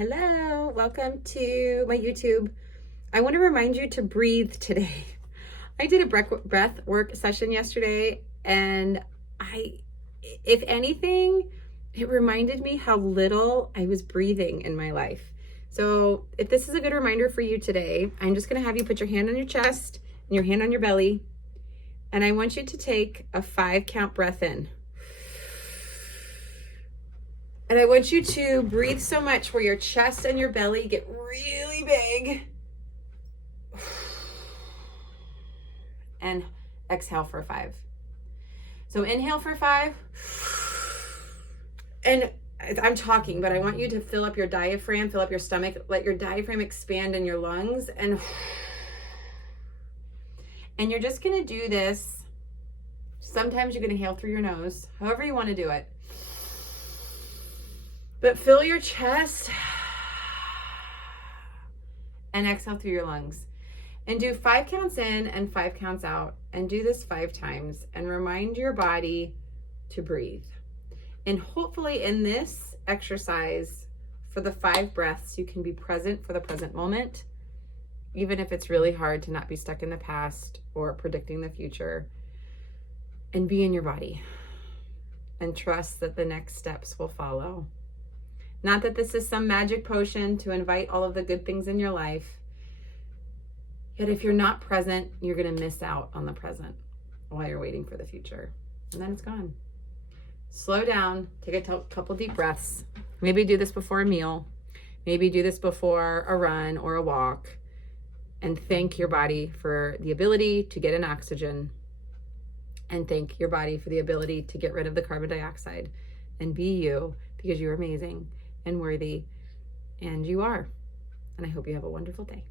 Hello, welcome to my YouTube. I want to remind you to breathe today. I did a breath work session yesterday, and if anything, it reminded me how little I was breathing in my life. So if this is a good reminder for you today, I'm just going to have you put your hand on your chest and your hand on your belly, and I want you to take a 5-count breath in. And I want you to breathe so much where your chest and your belly get really big. And exhale for 5. So inhale for 5. And I'm talking, but I want you to fill up your diaphragm, fill up your stomach, let your diaphragm expand in your lungs. And you're just going to do this. Sometimes you're going to inhale through your nose, however you want to do it. But fill your chest and exhale through your lungs. And do 5 counts in and 5 counts out. And do this 5 times and remind your body to breathe. And hopefully in this exercise for the 5 breaths, you can be present for the present moment, even if it's really hard to not be stuck in the past or predicting the future, and be in your body and trust that the next steps will follow. Not that this is some magic potion to invite all of the good things in your life. Yet if you're not present, you're going to miss out on the present while you're waiting for the future. And then it's gone. Slow down. Take a couple deep breaths. Maybe do this before a meal. Maybe do this before a run or a walk. And thank your body for the ability to get in oxygen. And thank your body for the ability to get rid of the carbon dioxide. And be you, because you're amazing and worthy, and you are. And I hope you have a wonderful day.